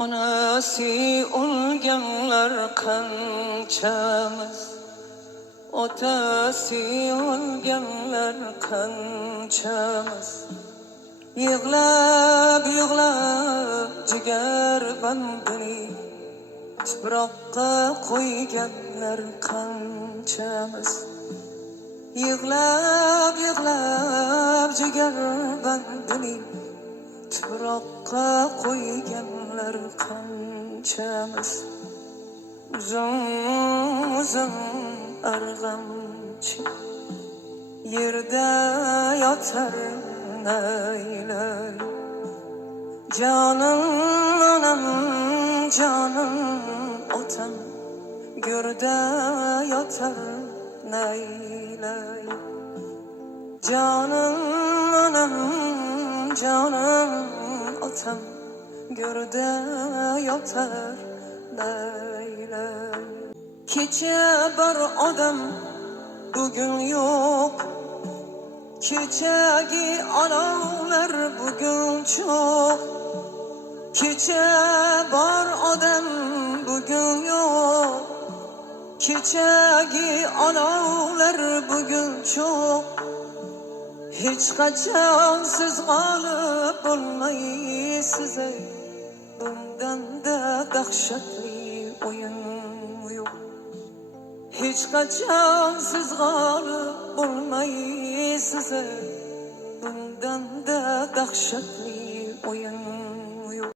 Onasi o'lganlar qanchamiz, otasi o'lganlar qanchamiz. Yig'lab jigar bandini tuproqqa qo'yganlar qanchamiz. Yig'lab jigar bandini tuproqqa qo'yganlar qanchamiz. Uzun arg'amchi yerda yotar naylay. Canım anam, canım otam go'rda yotar naylay. Canım anam, canım otam go'rda yotar naylay. Kecha bir odam bugün yok, kechagi olovlar bugün çok. Kecha bor odam bugün yok, kechagi olovlar bugün çok. Hech qachon siz g'olib bo'lmaysiz, bundan da dahshatli o'yin yo'q. Hech qachon siz g'olib bo'lmaysiz, bundan da dahshatli o'yin